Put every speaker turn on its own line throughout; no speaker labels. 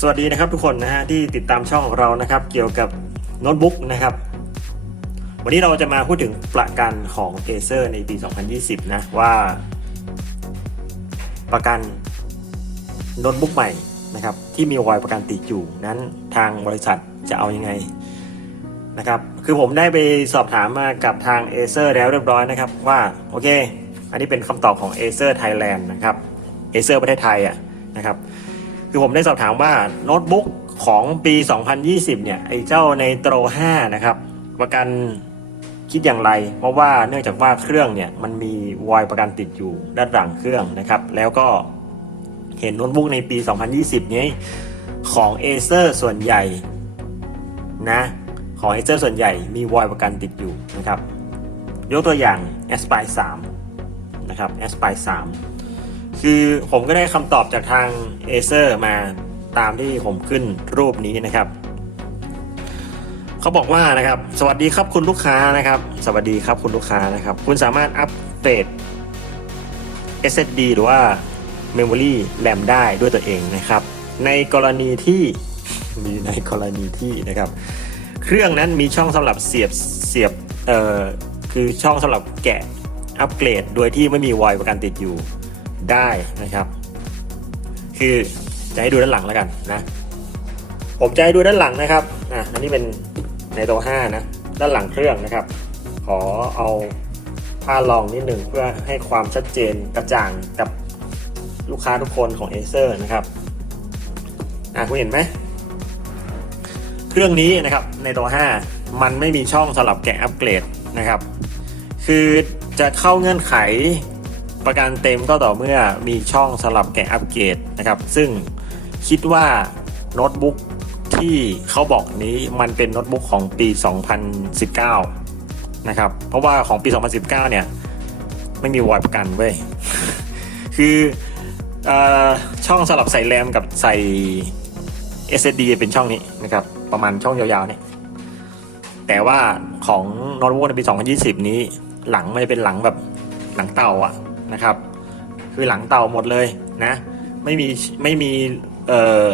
สวัสดีนะครับทุกคนนะฮะที่ติดตามช่องของเรานะครับ เกี่ยวกับโน้ตบุ๊กนะครับ วันนี้เราจะมาพูดถึงประกันของ Acer ในปี 2020 นะว่า ประกันโน้ตบุ๊กใหม่นะครับที่มีวอยประกันติดอยู่นั้นทางบริษัทจะเอายังไงนะครับคือผมได้ไปสอบถามมากับทาง Acer แล้วเรียบร้อยนะครับว่าโอเค อันนี้เป็นคำตอบของ Acer Thailand นะครับ Acer ประเทศไทยอะนะครับ คือผมได้สอบถามว่าโน้ตบุ๊กของปี 2020 เนี่ย ไอ้เจ้าในโตร5นะครับ ประกันคิดอย่างไร เพราะว่าเนื่องจากว่าเครื่องเนี่ย มันมีวอยประกันติดอยู่ด้านหลังเครื่องนะครับ แล้วก็เห็นโน้ตบุ๊กในปี 2020 นี้ของ Acer ส่วนใหญ่นะของ Acer ส่วนใหญ่มีวอยประกันติดอยู่นะครับ ยกตัวอย่าง Aspire 3นะครับ Aspire 3 คือผมก็ได้คำตอบจากทาง Acer มาตามที่ผมขึ้นรูปนี้นะครับเขาบอกว่านะครับ สวัสดีครับคุณลูกค้านะครับ สวัสดีครับคุณลูกค้านะครับ คุณสามารถอัปเดต SSD หรือว่า Memory RAM ได้ด้วยตัวเองนะครับ ในกรณีที่มีในกรณีที่นะครับ เครื่องนั้นมีช่องสำหรับเสียบเสียบเอ่อคือช่องสำหรับแกะอัปเกรด โดยที่ไม่มีวอยประกันติดอยู่ ได้นะครับ คือจะให้ดูด้านหลังแล้วกันนะ ผมจะให้ดูด้านหลังนะครับอะอันนี้เป็นในตัว5นะด้านหลังเครื่องนะครับ ขอเอาผ้ารองนิดหนึ่งเพื่อให้ความชัดเจนกระจ่างกับลูกค้าทุกคนของ Acer นะครับอะคุณเห็นไหมเครื่องนี้นะครับในตัว 5 มันไม่มีช่องสำหรับแกะอัปเกรดนะครับ คือจะเข้าเงื่อนไข ประกันเต็มก็ต่อเมื่อมีช่องสำหรับแกะอัปเกรดนะครับ ซึ่งคิดว่าโน้ตบุ๊กที่เขาบอกนี้มันเป็นโน้ตบุ๊กของปี 2019 นะครับ เพราะว่าของปี 2019 เนี่ย ไม่มีวอยประกันเว้ย คืออช่องสลับใส่แรมกับใส่ SSD เป็นช่องนี้นะครับ ประมาณช่องยาวๆเนี่ย แต่ว่าของโน้ตบุ๊กในปี 2020 นี้หลังไม่เป็นหลังแบบหลังเต่าอะ นะครับ คือหลังเต่าหมดเลยนะ ไม่มีไม่มีเอ่อ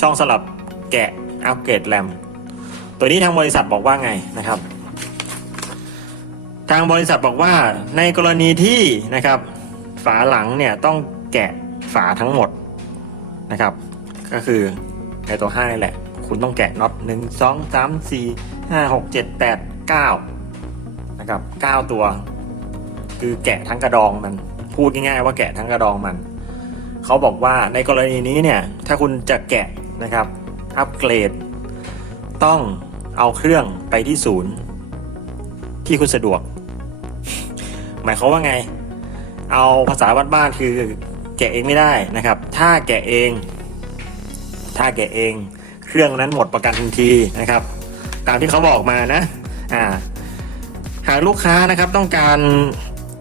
ช่องสลับแกะอัปเกรดแรมตัวนี้ทางบริษัทบอกว่าไงนะครับ ทางบริษัทบอกว่าในกรณีที่นะครับ ฝาหลังเนี่ยต้องแกะฝาทั้งหมดนะครับ ก็คือในตัว5นี่แหละ คุณต้องแกะน็อตหนึ่งสองสามสี่ห้าหกเจ็ดแปดเก้านะครับเก้าตัว คือแกะทั้งกระดองมัน พูดง่ายๆว่าแกะทั้งกระดองมัน เขาบอกว่าในกรณีนี้เนี่ย ถ้าคุณจะแกะนะครับ อัปเกรด ต้องเอาเครื่องไปที่ศูนย์ ที่คุณสะดวก หมายความว่าไง เอาภาษาบ้านๆคือแกะเองไม่ได้นะครับ ถ้าแกะเอง ถ้าแกะเอง เครื่องนั้นหมดประกันทันทีนะครับ ตามที่เขาบอกมานะ อ่า หากลูกค้านะครับต้องการ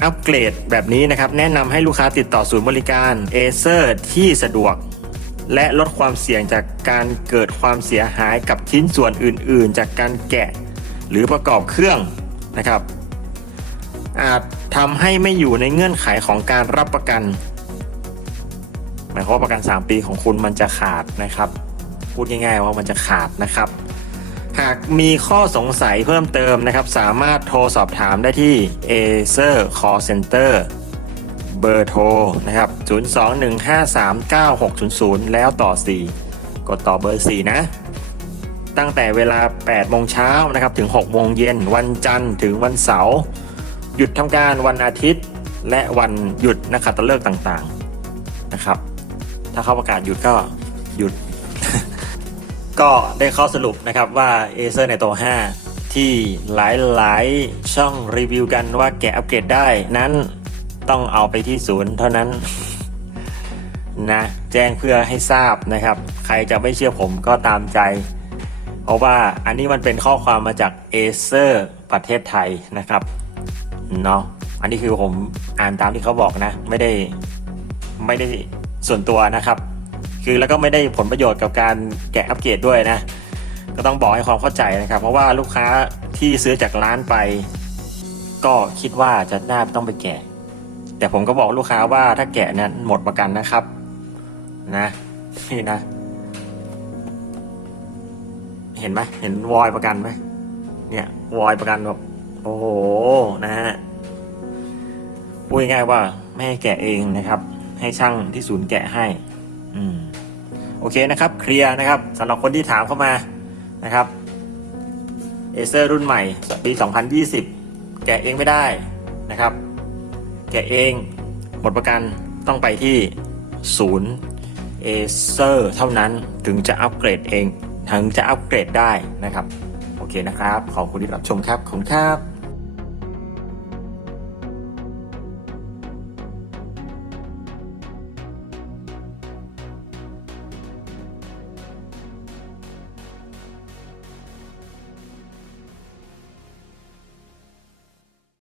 อัปเกรดแบบนี้นะครับ แนะนำให้ลูกค้าติดต่อศูนย์บริการ Acer ที่สะดวก และลดความเสี่ยงจากการเกิดความเสียหายกับชิ้นส่วนอื่น ๆ จากการแกะ หรือประกอบเครื่องนะครับ อาจทำให้ไม่อยู่ในเงื่อนไขของการรับประกันหมายความว่าประกัน 3 ปีของคุณมันจะขาดนะครับ พูดง่ายๆว่ามันจะขาดนะครับ หากมีข้อสงสัยเพิ่มเติมนะครับ สามารถโทรสอบถามได้ที่ Acer Call Center เบอร์โทรนะครับ 02-153-9600 แล้วต่อ 4 กดต่อเบอร์ 4 นะ ตั้งแต่เวลา 8 โมงเช้านะครับ ถึง 6 โมงเย็น วันจันทร์ถึงวันเสาร์ หยุดทำการวันอาทิตย์ และวันหยุดนักขับตฤกษ์ต่างๆ นะครับ ถ้าเขาประกาศหยุดก็หยุด ก็ได้ข้อสรุปนะครับว่า Acer ในตัว 5 ที่หลายๆ ช่องรีวิวกันว่าแกะอัปเกรดได้นั้นต้องเอาไปที่ศูนย์เท่านั้นนะแจ้งเพื่อให้ทราบนะครับ ใครจะไม่เชื่อผมก็ตามใจ เพราะว่าอันนี้มันเป็นข้อความมาจาก Acer ประเทศไทยนะครับเนาะอันนี้คือผมอ่านตามที่เขาบอกนะ ไม่ได้ไม่ได้ส่วนตัวนะครับ คือแล้วก็ไม่ได้ผลประโยชน์กับการแกะอัปเกรดด้วยนะ ก็ต้องบอกให้ความเข้าใจนะครับ เพราะว่าลูกค้าที่ซื้อจากร้านไป ก็คิดว่าจะน่าต้องไปแกะ แต่ผมก็บอกลูกค้าว่าถ้าแกะเนี่ยหมดประกันนะครับ นะนี่นะ เห็นไหมเห็นวอยประกันไหมเนี่ยวอยประกันแบบโอ้โหนะฮะพูดง่ายว่าไม่ให้แกะเองนะครับ ให้ช่างที่ศูนย์แกะให้ เคนะครับเคลียร์นะครับสำหรับคนที่ถามเข้ามานะครับเอเซอร์รุ่นใหม่ปี 2020 แกะเองไม่ได้นะครับ แกะเองหมดประกันต้องไปที่ศูนย์เอเซอร์เท่านั้นถึงจะอัปเกรดเองถึงจะอัปเกรดได้นะครับ โอเคนะครับ ขอบคุณที่รับชมครับ ขอบคุณครับ